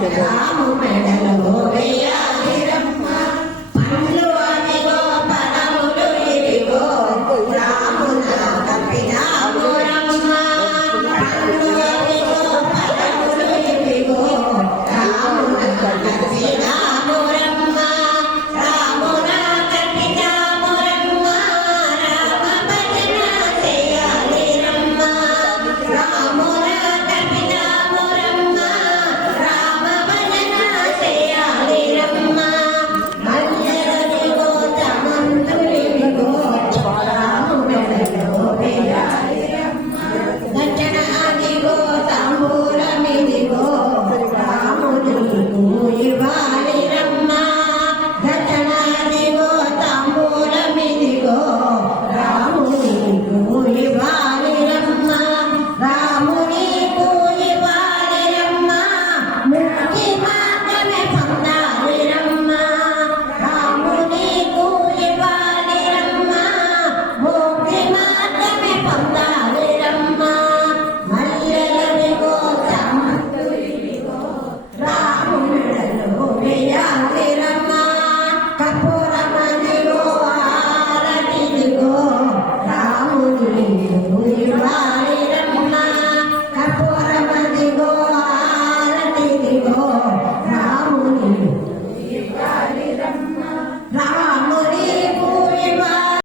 Được áo!